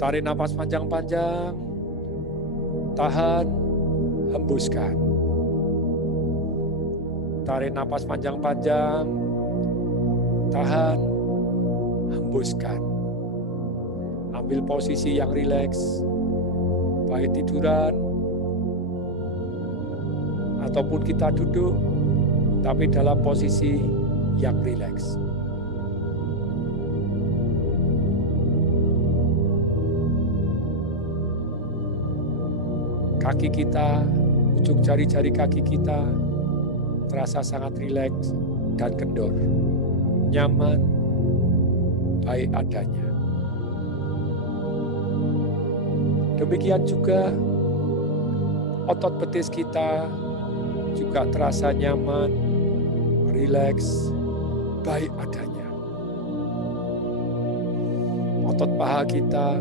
Tarik napas panjang-panjang. Tahan, hembuskan. Tarik napas panjang-panjang. Tahan, hembuskan. Ambil posisi yang rileks. Baik tiduran, ataupun kita duduk, tapi dalam posisi yang rileks. Kaki kita, ujung jari-jari kaki kita terasa sangat rileks dan kendor, nyaman, baik adanya. Demikian juga otot betis kita juga terasa nyaman, rileks, baik adanya. Otot paha kita,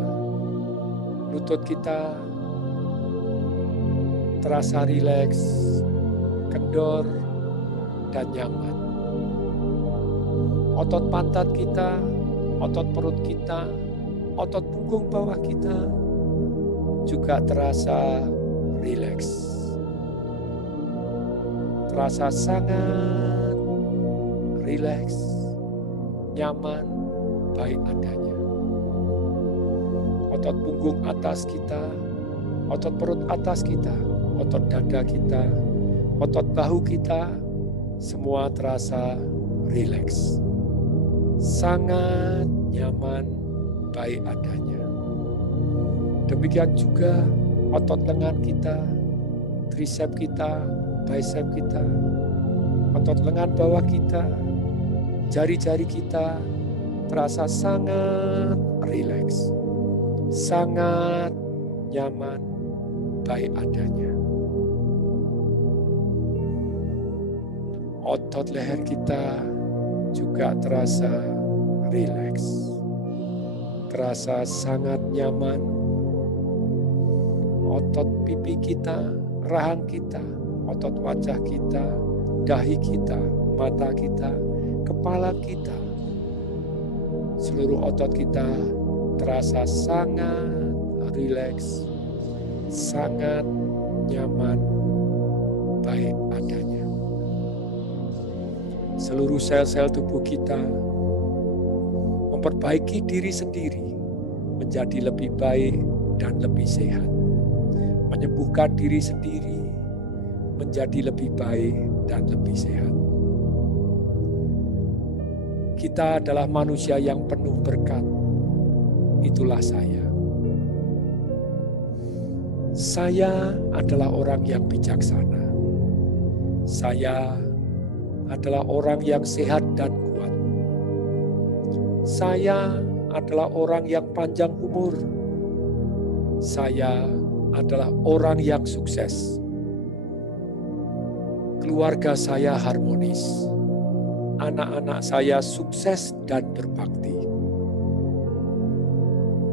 lutut kita terasa rileks, kendor, dan nyaman. Otot pantat kita, otot perut kita, otot punggung bawah kita juga terasa rileks. Terasa sangat rileks, nyaman, baik adanya. Otot punggung atas kita, otot perut atas kita, otot dada kita, otot bahu kita, semua terasa rileks. Sangat nyaman, baik adanya. Demikian juga otot lengan kita, tricep kita, bicep kita, otot lengan bawah kita, jari-jari kita terasa sangat rileks, sangat nyaman, baik adanya. Otot leher kita juga terasa rileks, terasa sangat nyaman. Otot pipi kita, rahang kita, otot wajah kita, dahi kita, mata kita, kepala kita, seluruh otot kita terasa sangat rileks, sangat nyaman, baik adanya. Seluruh sel-sel tubuh kita memperbaiki diri sendiri menjadi lebih baik dan lebih sehat. Menyembuhkan diri sendiri menjadi lebih baik dan lebih sehat. Kita adalah manusia yang penuh berkat. Itulah saya. Saya adalah orang yang bijaksana. Saya adalah orang yang sehat dan kuat. Saya adalah orang yang panjang umur. Saya adalah orang yang sukses. Keluarga saya harmonis. Anak-anak saya sukses dan berbakti.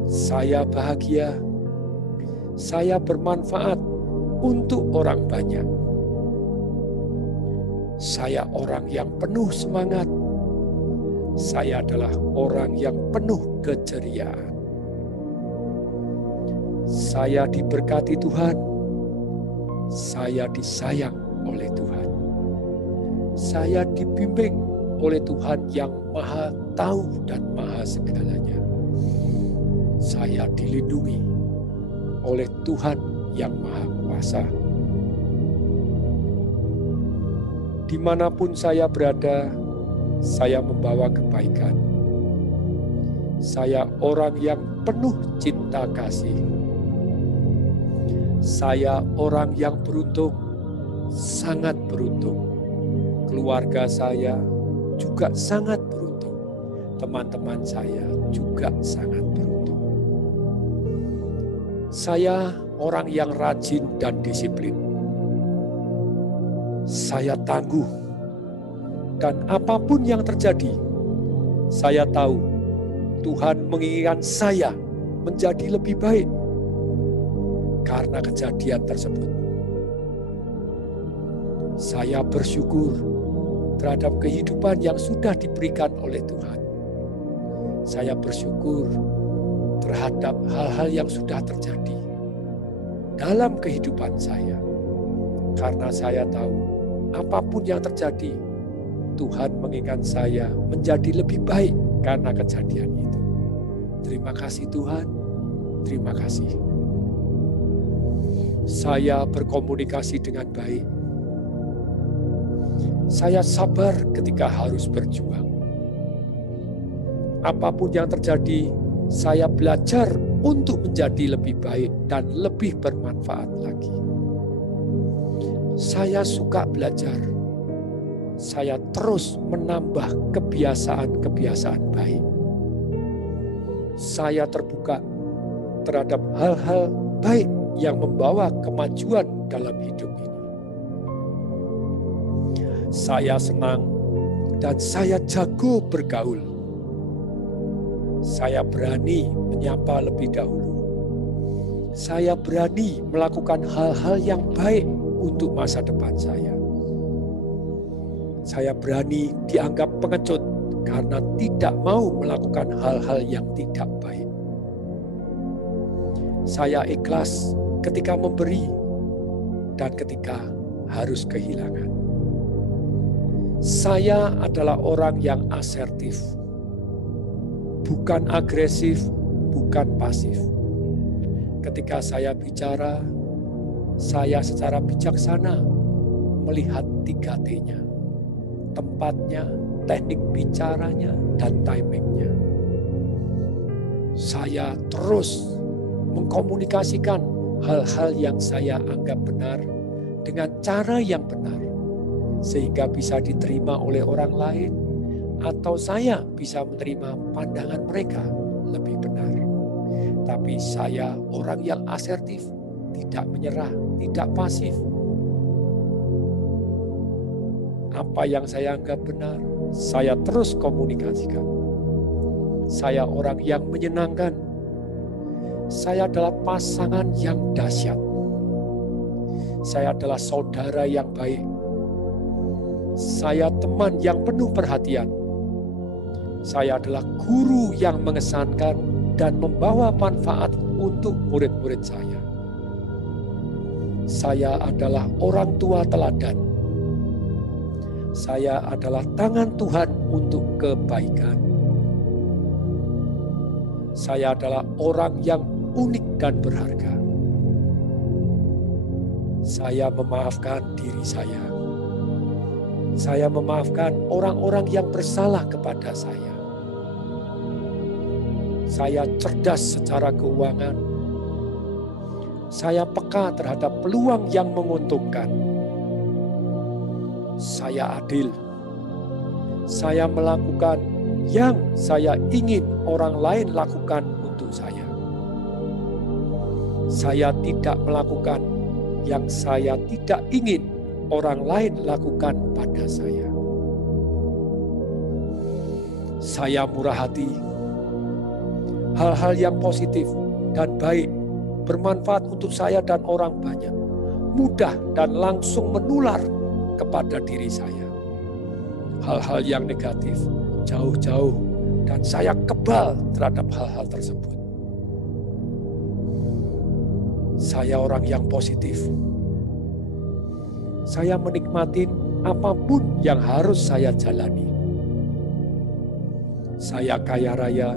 Saya bahagia. Saya bermanfaat untuk orang banyak. Saya orang yang penuh semangat. Saya adalah orang yang penuh keceriaan. Saya diberkati Tuhan. Saya disayang oleh Tuhan. Saya dibimbing oleh Tuhan yang Maha Tahu dan Maha Segalanya. Saya dilindungi oleh Tuhan yang Maha Kuasa. Dimanapun saya berada, saya membawa kebaikan. Saya orang yang penuh cinta kasih. Saya orang yang beruntung, sangat beruntung. Keluarga saya juga sangat beruntung. Teman-teman saya juga sangat beruntung. Saya orang yang rajin dan disiplin. Saya tangguh, dan apapun yang terjadi, saya tahu Tuhan menginginkan saya menjadi lebih baik karena kejadian tersebut. Saya bersyukur terhadap kehidupan yang sudah diberikan oleh Tuhan. Saya bersyukur terhadap hal-hal yang sudah terjadi dalam kehidupan saya. Karena saya tahu apapun yang terjadi, Tuhan menginginkan saya menjadi lebih baik karena kejadian itu. Terima kasih Tuhan, terima kasih. Saya berkomunikasi dengan baik. Saya sabar ketika harus berjuang. Apapun yang terjadi, saya belajar untuk menjadi lebih baik dan lebih bermanfaat lagi. Saya suka belajar. Saya terus menambah kebiasaan-kebiasaan baik. Saya terbuka terhadap hal-hal baik yang membawa kemajuan dalam hidup ini. Saya senang dan saya jago bergaul. Saya berani menyapa lebih dahulu. Saya berani melakukan hal-hal yang baik untuk masa depan saya. Saya berani dianggap pengecut karena tidak mau melakukan hal-hal yang tidak baik. Saya ikhlas ketika memberi dan ketika harus kehilangan. Saya adalah orang yang asertif, bukan agresif, bukan pasif. Ketika saya bicara, saya secara bijaksana melihat 3T-nya, tempatnya, teknik bicaranya, dan timingnya. Saya terus mengkomunikasikan hal-hal yang saya anggap benar dengan cara yang benar, sehingga bisa diterima oleh orang lain, atau saya bisa menerima pandangan mereka lebih benar. Tapi saya orang yang asertif, tidak menyerah, tidak pasif. Apa yang saya anggap benar, saya terus komunikasikan. Saya orang yang menyenangkan. Saya adalah pasangan yang dahsyat. Saya adalah saudara yang baik. Saya teman yang penuh perhatian. Saya adalah guru yang mengesankan dan membawa manfaat untuk murid-murid saya. Saya adalah orang tua teladan. Saya adalah tangan Tuhan untuk kebaikan. Saya adalah orang yang unik dan berharga. Saya memaafkan diri saya. Saya memaafkan orang-orang yang bersalah kepada saya. Saya cerdas secara keuangan. Saya peka terhadap peluang yang menguntungkan. Saya adil. Saya melakukan yang saya ingin orang lain lakukan untuk saya. Saya tidak melakukan yang saya tidak ingin orang lain lakukan pada saya. Saya murah hati. Hal-hal yang positif dan baik bermanfaat untuk saya dan orang banyak, mudah dan langsung menular kepada diri saya. Hal-hal yang negatif jauh-jauh dan saya kebal terhadap hal-hal tersebut. Saya orang yang positif. Saya menikmati apapun yang harus saya jalani. Saya kaya raya.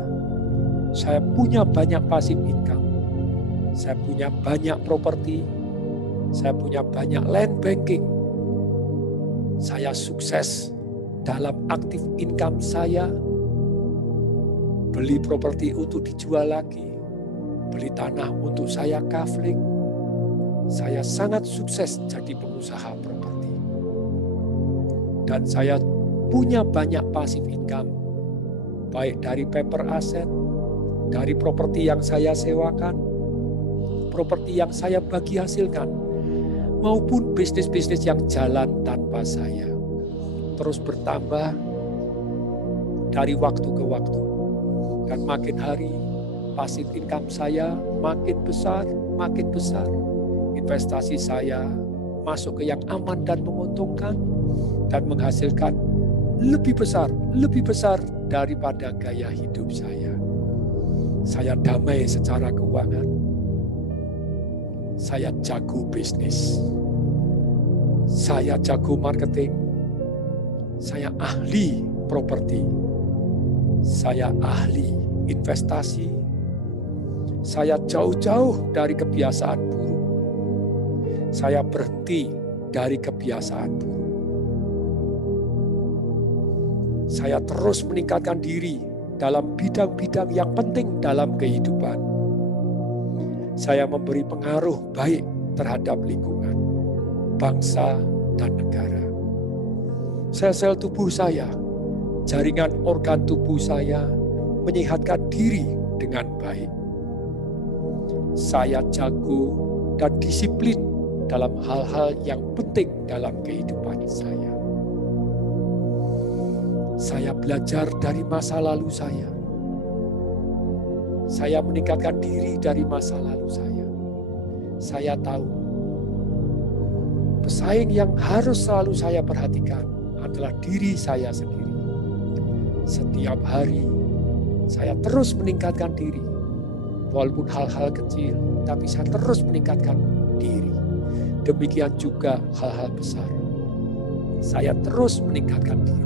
Saya punya banyak passive income. Saya punya banyak properti. Saya punya banyak land banking. Saya sukses dalam aktif income saya. Beli properti untuk dijual lagi. Beli tanah untuk saya kafling. Saya sangat sukses jadi pengusaha properti. Dan saya punya banyak passive income. Baik dari paper asset, dari properti yang saya sewakan, properti yang saya bagi hasilkan, maupun bisnis-bisnis yang jalan tanpa saya. Terus bertambah dari waktu ke waktu. Dan makin hari, passive income saya makin besar, makin besar. Investasi saya masuk ke yang aman dan menguntungkan, dan menghasilkan lebih besar daripada gaya hidup saya. Saya damai secara keuangan. Saya jago bisnis. Saya jago marketing. Saya ahli properti. Saya ahli investasi. Saya jauh-jauh dari kebiasaan buruk. Saya berhenti dari kebiasaan buruk. Saya terus meningkatkan diri dalam bidang-bidang yang penting dalam kehidupan. Saya memberi pengaruh baik terhadap lingkungan, bangsa, dan negara. Sel-sel tubuh saya, jaringan organ tubuh saya menyehatkan diri dengan baik. Saya jago dan disiplin dalam hal-hal yang penting dalam kehidupan saya. Saya belajar dari masa lalu saya. Saya meningkatkan diri dari masa lalu saya. Saya tahu pesaing yang harus selalu saya perhatikan adalah diri saya sendiri. Setiap hari saya terus meningkatkan diri. Walaupun hal-hal kecil, tapi saya terus meningkatkan diri. Demikian juga hal-hal besar. Saya terus meningkatkan diri.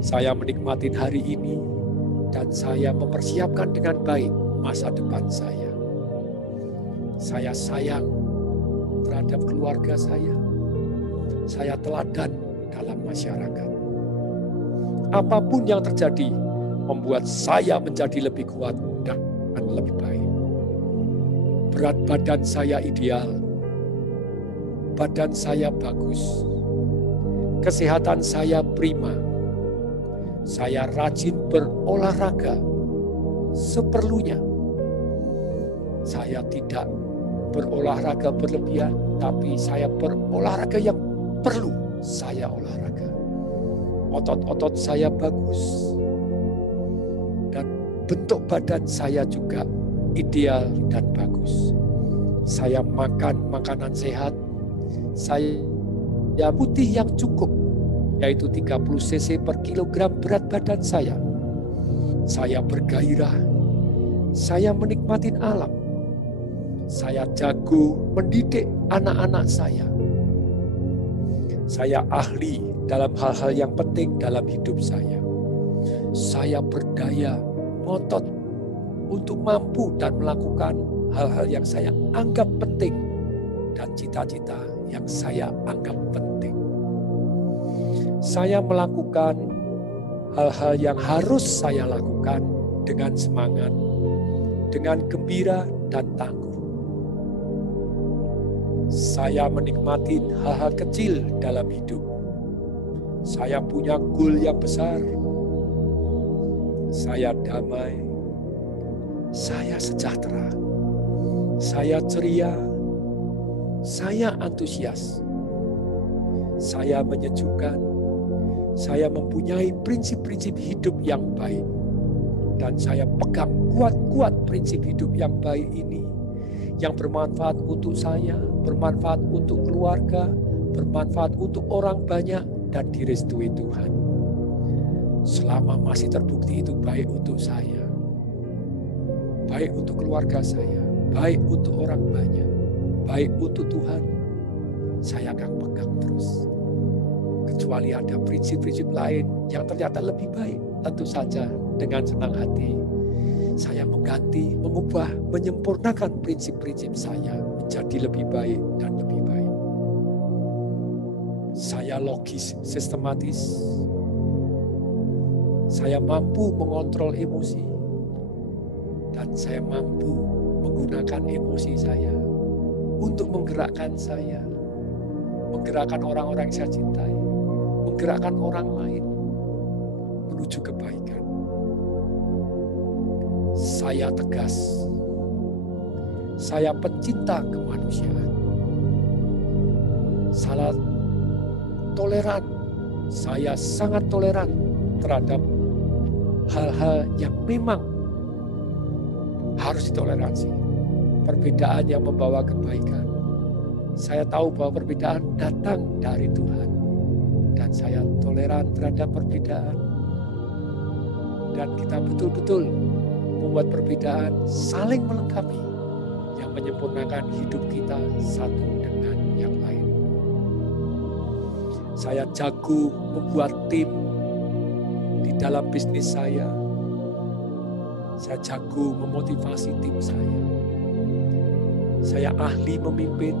Saya menikmati hari ini dan saya mempersiapkan dengan baik masa depan saya. Saya sayang terhadap keluarga saya. Saya teladan dalam masyarakat. Apapun yang terjadi membuat saya menjadi lebih kuat dan lebih baik. Berat badan saya ideal. Badan saya bagus. Kesehatan saya prima. Saya rajin berolahraga seperlunya. Saya tidak berolahraga berlebihan, tapi saya berolahraga yang perlu saya olahraga. Otot-otot saya bagus. Dan bentuk badan saya juga ideal dan bagus. Saya makan makanan sehat. Saya putih yang cukup, yaitu 30 cc per kilogram berat badan saya. Saya bergairah. Saya menikmati alam. Saya jago mendidik anak-anak saya. Saya ahli dalam hal-hal yang penting dalam hidup saya. Saya berdaya, ngotot untuk mampu dan melakukan hal-hal yang saya anggap penting dan cita-cita yang saya anggap penting. Saya melakukan hal-hal yang harus saya lakukan dengan semangat, dengan gembira dan tangguh. Saya menikmati hal-hal kecil dalam hidup. Saya punya goal yang besar. Saya damai. Saya sejahtera. Saya ceria. Saya antusias. Saya menyejukkan. Saya mempunyai prinsip-prinsip hidup yang baik. Dan saya pegang kuat-kuat prinsip hidup yang baik ini. Yang bermanfaat untuk saya, bermanfaat untuk keluarga, bermanfaat untuk orang banyak, dan direstui Tuhan. Selama masih terbukti itu baik untuk saya, baik untuk keluarga saya, baik untuk orang banyak, baik untuk Tuhan, saya akan pegang terus. Kecuali ada prinsip-prinsip lain yang ternyata lebih baik, tentu saja dengan senang hati saya mengganti, mengubah, menyempurnakan prinsip-prinsip saya menjadi lebih baik dan lebih baik. Saya logis, sistematis. Saya mampu mengontrol emosi. Dan saya mampu menggunakan emosi saya untuk menggerakkan saya. Menggerakkan orang-orang yang saya cintai. Menggerakkan orang lain menuju kebaikan. Saya tegas. Saya pencinta kemanusiaan. Saya toleran. Saya sangat toleran terhadap hal-hal yang memang harus ditoleransi. Perbedaan yang membawa kebaikan. Saya tahu bahwa perbedaan datang dari Tuhan. Dan saya toleran terhadap perbedaan. Dan kita betul-betul membuat perbedaan saling melengkapi yang menyempurnakan hidup kita satu dengan yang lain. Saya jago membuat tim di dalam bisnis saya. Saya jago memotivasi tim saya. Saya ahli memimpin.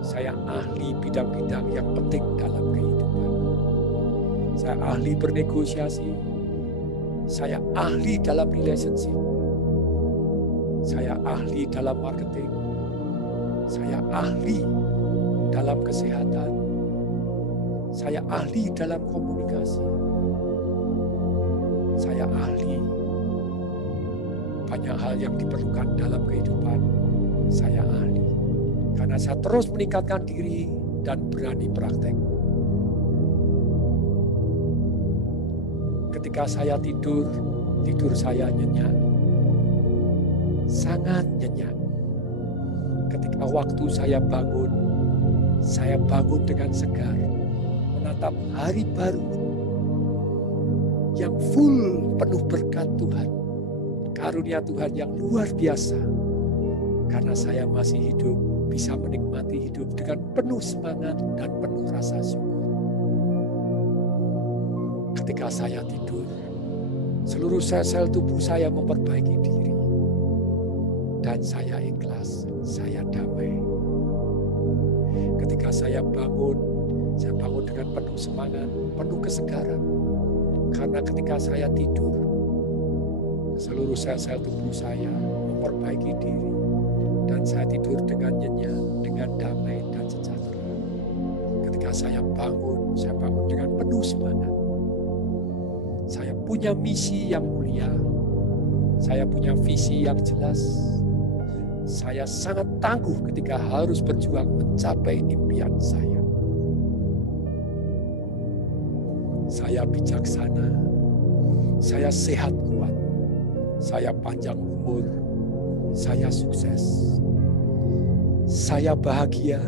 Saya ahli bidang-bidang yang penting dalam kehidupan. Saya ahli bernegosiasi. Saya ahli dalam relationship. Saya ahli dalam marketing. Saya ahli dalam kesehatan. Saya ahli dalam komunikasi. Saya ahli banyak hal yang diperlukan dalam kehidupan. Saya ahli. Karena saya terus meningkatkan diri dan berani praktek. Ketika saya tidur saya nyenyak. Sangat nyenyak. Ketika waktu saya bangun dengan segar. Menatap hari baru yang full penuh berkat Tuhan. Karunia Tuhan yang luar biasa. Karena saya masih hidup, bisa menikmati hidup dengan penuh semangat dan penuh rasa syukur. Ketika saya tidur, seluruh sel-sel tubuh saya memperbaiki diri. Dan saya ikhlas, saya damai. Ketika saya bangun dengan penuh semangat, penuh kesegaran. Karena ketika saya tidur, seluruh sel-sel tubuh saya memperbaiki diri. Dan saya tidur dengan nyenyak, dengan damai dan sejahtera. Ketika saya bangun dengan penuh semangat. Saya punya misi yang mulia. Saya punya visi yang jelas. Saya sangat tangguh ketika harus berjuang mencapai impian saya. Saya bijaksana. Saya sehat kuat. Saya panjang umur. Saya sukses. Saya bahagia.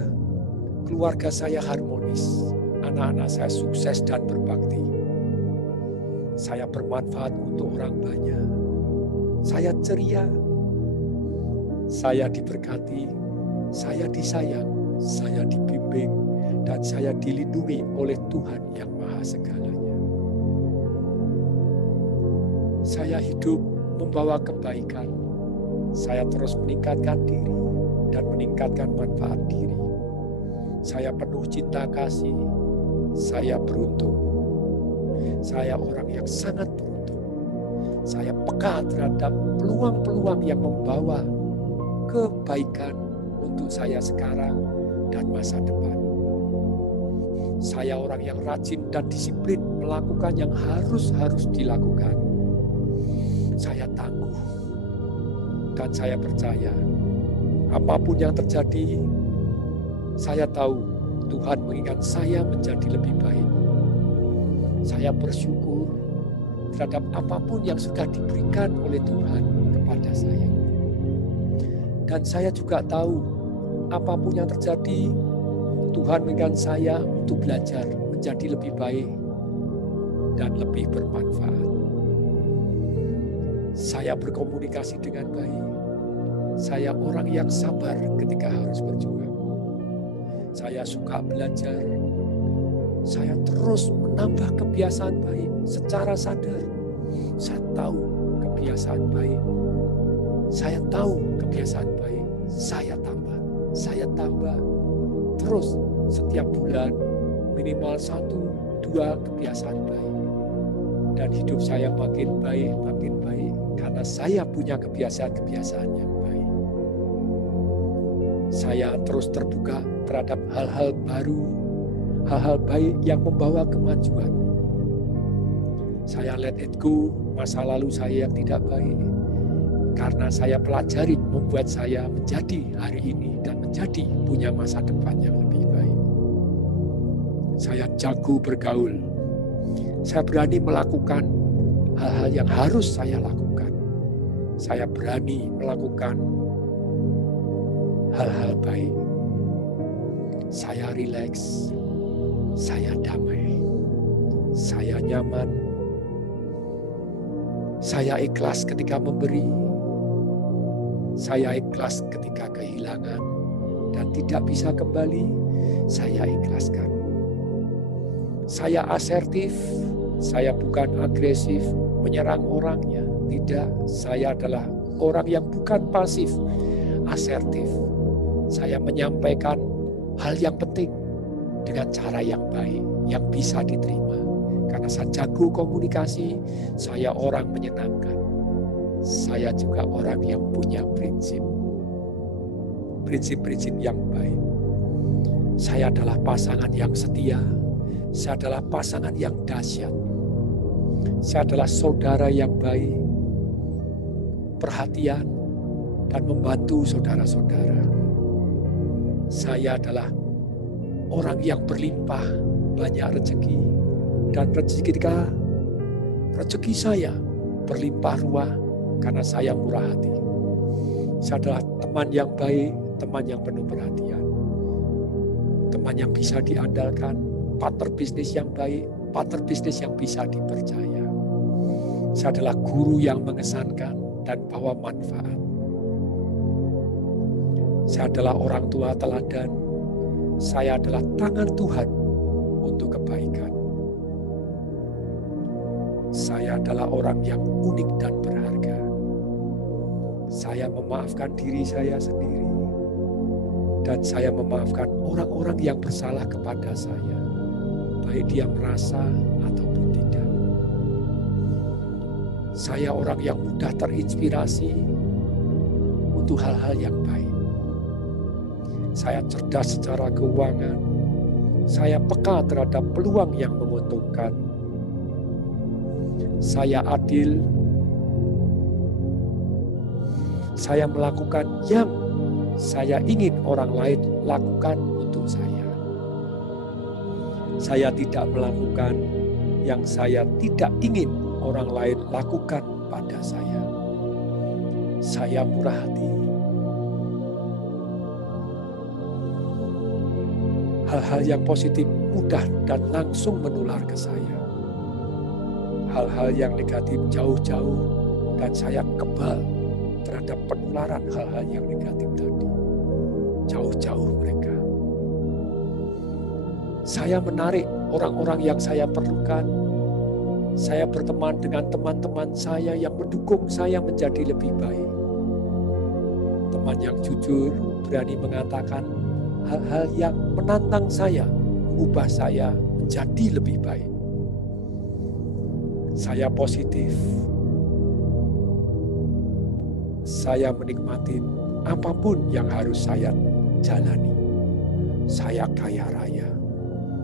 Keluarga saya harmonis. Anak-anak saya sukses dan berbakti. Saya bermanfaat untuk orang banyak. Saya ceria. Saya diberkati. Saya disayang. Saya dibimbing. Dan saya dilindungi oleh Tuhan yang Maha Segalanya. Saya hidup membawa kebaikan. Saya terus meningkatkan diri dan meningkatkan manfaat diri. Saya penuh cinta kasih. Saya beruntung. Saya orang yang sangat beruntung. Saya peka terhadap peluang-peluang yang membawa kebaikan untuk saya sekarang dan masa depan. Saya orang yang rajin dan disiplin melakukan yang harus dilakukan. Saya tangguh dan saya percaya apapun yang terjadi, saya tahu Tuhan mengingat saya menjadi lebih baik. Saya bersyukur terhadap apapun yang sudah diberikan oleh Tuhan kepada saya. Dan saya juga tahu apapun yang terjadi, Tuhan mengingat saya untuk belajar menjadi lebih baik dan lebih bermanfaat. Saya berkomunikasi dengan baik. Saya orang yang sabar ketika harus berjuang. Saya suka belajar. Saya terus menambah kebiasaan baik secara sadar. Saya tahu kebiasaan baik. Saya tahu kebiasaan baik. Saya tambah. Terus setiap bulan minimal 1-2 kebiasaan baik. Dan hidup saya makin baik. Karena saya punya kebiasaan-kebiasaan yang baik. Saya terus terbuka terhadap hal-hal baru, hal-hal baik yang membawa kemajuan. Saya let it go masa lalu saya yang tidak baik. Karena saya pelajari membuat saya menjadi hari ini dan menjadi punya masa depan yang lebih baik. Saya jago bergaul. Saya berani melakukan hal-hal yang harus saya lakukan. Saya berani melakukan hal-hal baik. Saya rileks. Saya damai. Saya nyaman. Saya ikhlas ketika memberi. Saya ikhlas ketika kehilangan dan tidak bisa kembali. Saya ikhlaskan. Saya asertif. Saya bukan agresif menyerang orangnya. Tidak, saya adalah orang yang bukan pasif, asertif. Saya menyampaikan hal yang penting dengan cara yang baik, yang bisa diterima. Karena saya jago komunikasi, saya orang menyenangkan. Saya juga orang yang punya prinsip-prinsip yang baik. Saya adalah pasangan yang setia, saya adalah pasangan yang dahsyat. Saya adalah saudara yang baik, perhatian, dan membantu saudara-saudara. Saya adalah orang yang berlimpah, banyak rezeki, dan rezeki saya berlimpah ruah karena saya murah hati. Saya adalah teman yang baik, teman yang penuh perhatian, teman yang bisa diandalkan, partner bisnis yang baik, partner bisnis yang bisa dipercaya. Saya adalah guru yang mengesankan dan bawa manfaat. Saya adalah orang tua teladan. Saya adalah tangan Tuhan untuk kebaikan. Saya adalah orang yang unik dan berharga. Saya memaafkan diri saya sendiri. Dan saya memaafkan orang-orang yang bersalah kepada saya. Baik dia merasa ataupun tidak. Saya orang yang mudah terinspirasi untuk hal-hal yang baik. Saya cerdas secara keuangan. Saya peka terhadap peluang yang menguntungkan. Saya adil. Saya melakukan yang saya ingin orang lain lakukan untuk saya. Saya tidak melakukan yang saya tidak ingin orang lain lakukan pada saya. Saya murah hati. Hal-hal yang positif mudah dan langsung menular ke saya. Hal-hal yang negatif jauh-jauh dan saya kebal terhadap penularan hal-hal yang negatif tadi. Jauh-jauh mereka. Saya menarik orang-orang yang saya perlukan. Saya berteman dengan teman-teman saya yang mendukung saya menjadi lebih baik. Teman yang jujur, berani mengatakan hal-hal yang menantang saya, mengubah saya menjadi lebih baik. Saya positif. Saya menikmati apapun yang harus saya jalani. Saya kaya raya.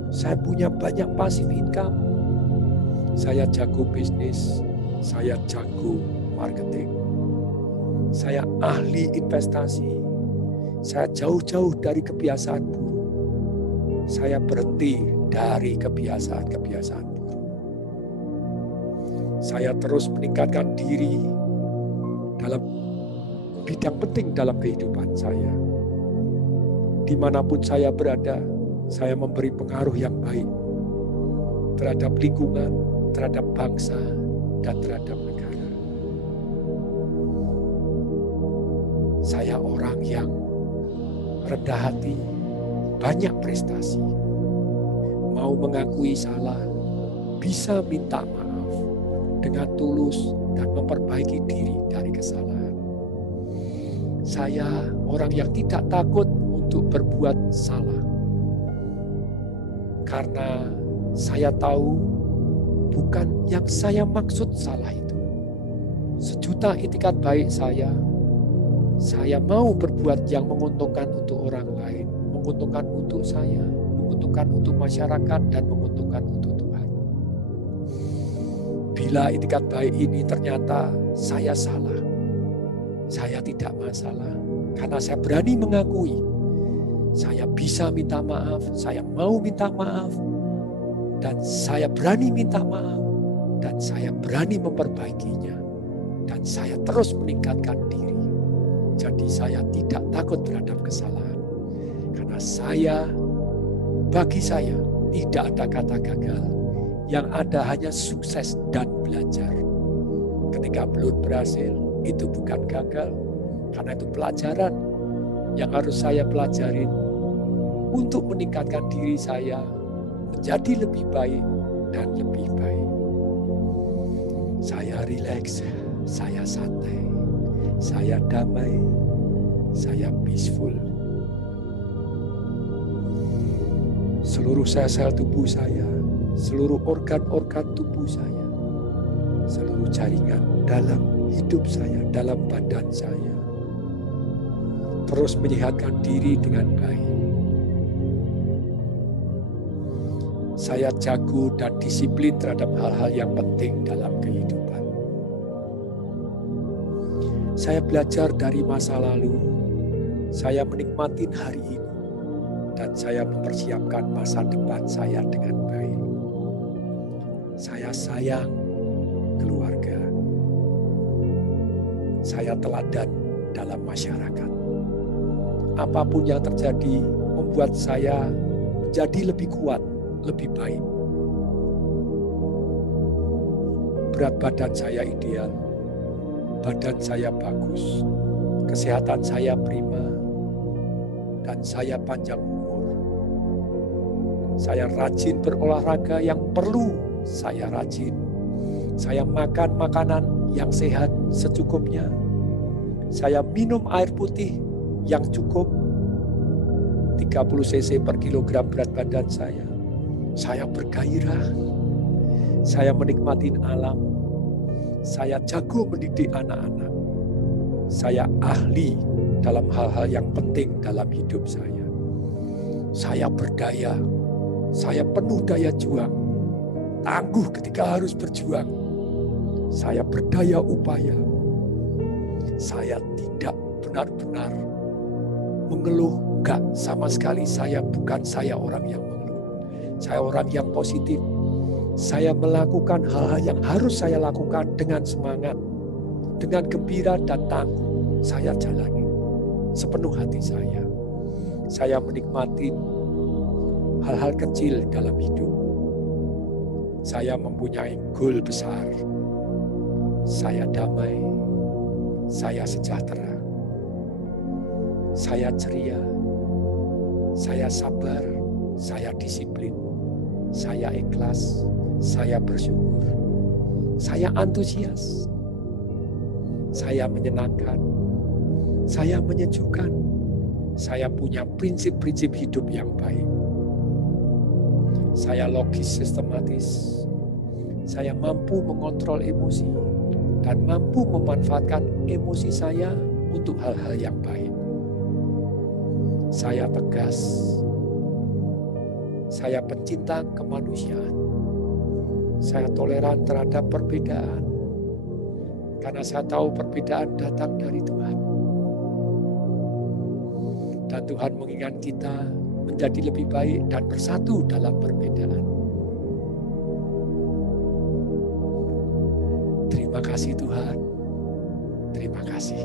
Saya punya banyak passive income. Saya jago bisnis, saya jago marketing. Saya ahli investasi. Saya jauh-jauh dari kebiasaan buruk. Saya berhenti dari kebiasaan-kebiasaan buruk. Saya terus meningkatkan diri dalam bidang penting dalam kehidupan saya. Dimanapun saya berada, saya memberi pengaruh yang baik terhadap lingkungan, terhadap bangsa, dan terhadap negara. Saya orang yang rendah hati, banyak prestasi, mau mengakui salah, bisa minta maaf dengan tulus dan memperbaiki diri dari kesalahan. Saya orang yang tidak takut untuk berbuat salah, karena saya tahu bukan yang saya maksud salah itu. Sejuta itikat baik saya mau berbuat yang menguntungkan untuk orang lain, menguntungkan untuk saya, menguntungkan untuk masyarakat, dan menguntungkan untuk Tuhan. Bila itikat baik ini ternyata saya salah, saya tidak masalah, karena saya berani mengakui. Saya bisa minta maaf, saya mau minta maaf, dan saya berani minta maaf, dan saya berani memperbaikinya, dan saya terus meningkatkan diri. Jadi saya tidak takut terhadap kesalahan, karena bagi saya tidak ada kata gagal, yang ada hanya sukses dan belajar. ketika belum berhasil, itu bukan gagal, karena itu pelajaran yang harus saya pelajarin untuk meningkatkan diri saya menjadi lebih baik dan lebih baik. Saya rileks, saya santai, saya damai, saya peaceful. Seluruh sel-sel tubuh saya, seluruh organ-organ tubuh saya, seluruh jaringan dalam hidup saya, dalam badan saya, terus menyehatkan diri dengan baik. Saya jago dan disiplin terhadap hal-hal yang penting dalam kehidupan. Saya belajar dari masa lalu, saya menikmati hari ini, dan saya mempersiapkan masa depan saya dengan baik. Saya sayang keluarga. Saya teladan dalam masyarakat. Apapun yang terjadi membuat saya menjadi lebih kuat, lebih baik. Berat badan saya ideal, badan saya bagus, kesehatan saya prima, dan saya panjang umur. Saya rajin berolahraga yang perlu saya rajin. Saya makan makanan yang sehat secukupnya. Saya minum air putih yang cukup 30 cc per kilogram berat badan saya. Saya bergairah. Saya menikmati alam. Saya jago mendidik anak-anak. Saya ahli dalam hal-hal yang penting dalam hidup saya. Saya berdaya. Saya penuh daya juang. Tangguh ketika harus berjuang. Saya berdaya upaya. Saya tidak benar-benar mengeluh. Enggak, sama sekali bukan saya orang yang mengeluh. Saya orang yang positif. Saya melakukan hal-hal yang harus saya lakukan dengan semangat. Dengan gembira dan tangguh. Saya jalani sepenuh hati saya. Saya menikmati hal-hal kecil dalam hidup. Saya mempunyai goal besar. Saya damai. Saya sejahtera. Saya ceria. Saya sabar. Saya disiplin. Saya ikhlas. Saya bersyukur. Saya antusias. Saya menyenangkan. Saya menyejukkan. Saya punya prinsip-prinsip hidup yang baik. Saya logis, sistematis. Saya mampu mengontrol emosi dan mampu memanfaatkan emosi saya untuk hal-hal yang baik. Saya tegas. Saya pencinta kemanusiaan. Saya toleran terhadap perbedaan. Karena saya tahu perbedaan datang dari Tuhan. Dan Tuhan mengingat kita menjadi lebih baik dan bersatu dalam perbedaan. Terima kasih Tuhan. Terima kasih.